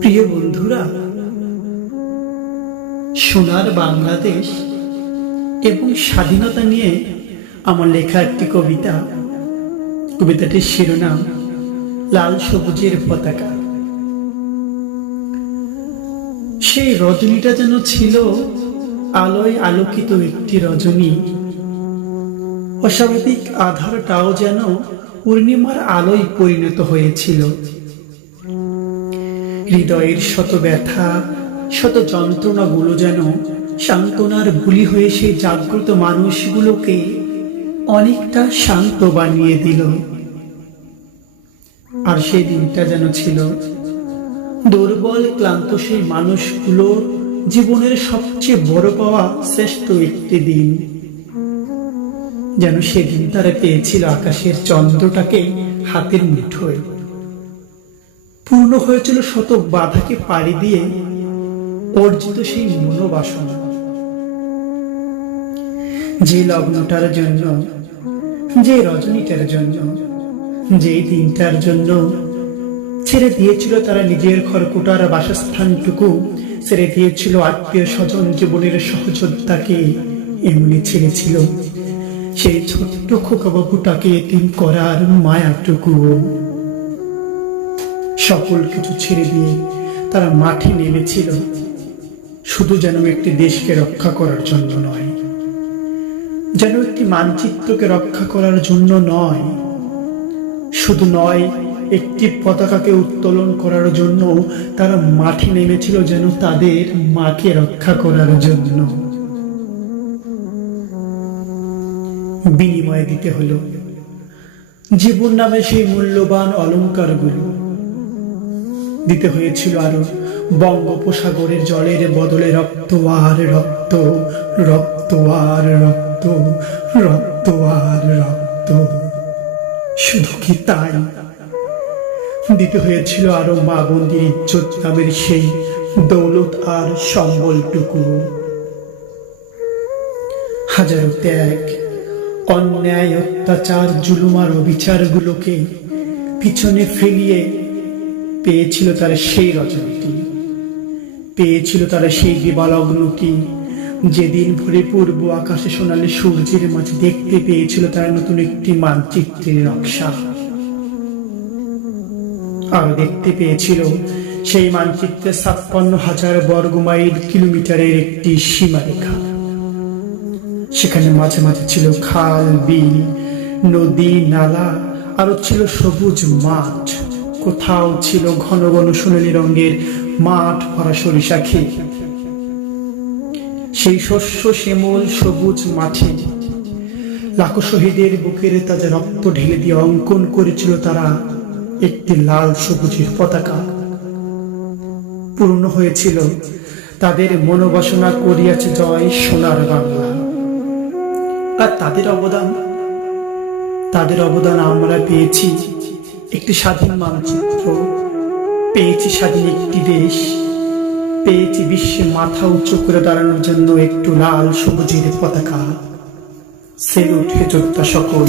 প্রিয় বন্ধুরা, সোনার বাংলাদেশ এবং স্বাধীনতা নিয়ে আমার লেখা একটি কবিতা। কবিতাটির শিরোনাম লাল সবুজের পতাকা। সেই রজনীটা যেন ছিল আলোয় আলোকিত একটি রজনী। অস্বাভাবিক আধারটাও যেন পূর্ণিমার আলোয় পরিণত হয়েছিল। হৃদয়ের শত ব্যথা, শত যন্ত্রণাগুলো যেন সান্ত্বনার বুলি হয়ে সেই জাগ্রত মানুষগুলোকে অনেকটা শান্ত বানিয়ে দিল। আর সেই দিনটা যেন ছিল দুর্বল ক্লান্ত সেই মানুষগুলোর জীবনের সবচেয়ে বড় পাওয়া শ্রেষ্ঠ একটি দিন। যেন সেদিন তারা পেয়েছিল আকাশের চন্দ্রটাকে হাতের মুঠোয়। পূর্ণ হয়েছিল শত বাধাকে পাড়ি দিয়ে অর্জিত সেই মনোবাসনা। যে লগ্নটার জন্য, যে রজনীটার জন্য, যে দিনটার জন্য ছেড়ে দিয়েছিল তারা নিজের খড়কুটার বাসস্থানটুকু, ছেড়ে দিয়েছিল আত্মীয় স্বজন, জীবনের সহযোদ্ধাকে, এমনি ছেড়েছিল সেই ছোট্ট খোকা বাবুটাকে এতিম করার মায়াটুকু। সকল কিছু ছেড়ে দিয়ে তারা মাঠে নেমেছিল, শুধু যেন একটি দেশকে রক্ষা করার জন্য নয়, যেন একটি মানচিত্রকে রক্ষা করার জন্য নয়, শুধু নয়, একটি পতাকাকে উত্তোলন করার জন্য তারা মাঠে নেমেছিল যেন তাদের মাকে রক্ষা করার জন্য। বিনিময়ে দিতে হলো জীবন নামে সেই মূল্যবান অলংকারগুলো। দিতে হয়েছিল আরো বঙ্গোপসাগরের জলের বদলে রক্ত আর রক্ত, রক্ত আর রক্ত, রক্ত আর রক্ত। শুধু কি তাই, দিতে হয়েছিল আরো মা বোনদের ইজ্জত নামের সেই দৌলত আর সম্বলটুকু। হাজারো ত্যাগ, অন্যায়, অত্যাচার, জুলুম আর অবিচারগুলোকে পিছনে ফেলিয়ে পেয়েছিল তারা সেই রজনীটি, পেয়েছিল তারা সেই দিবালগ্নটি, যেদিন ভোরে পূর্ব আকাশে সোনালি সূর্যের মাঝে দেখতে পেয়েছিল তারা নতুন একটি মানচিত্রের নকশা। আরো দেখতে পেয়েছিল সেই মানচিত্রে ৫৬,০০০ বর্গমাইল কিলোমিটারের একটি সীমারেখা। সেখানে মাঝে মাঝে ছিল খাল, বিল, নদী, নালা, আরো ছিল সবুজ মাঠ। কোথাও ছিল ঘন ঘন সোনালী রঙের মাঠ ভরা সরিষা ক্ষেত। সেই শস্য শ্যামল সবুজ মাঠে লাখো শহীদের বুকের তাজা রক্ত ঢেলে দিয়ে অঙ্কন করেছিল তারা একটি লাল সবুজের পতাকা। পূর্ণ হয়েছিল তাদের মনোবাসনা, করিয়াছে জয় সোনার বাংলা। আর তাদের অবদান আমরা পেয়েছি একটি স্বাধীন মানচিত্র, পেয়েছি স্বাধীন একটি দেশ, পেয়েছি বিশ্বে মাথা উঁচু করে দাঁড়ানোর জন্য একটু লাল সবুজের পতাকা। সেলুট হে যোদ্ধা সকল।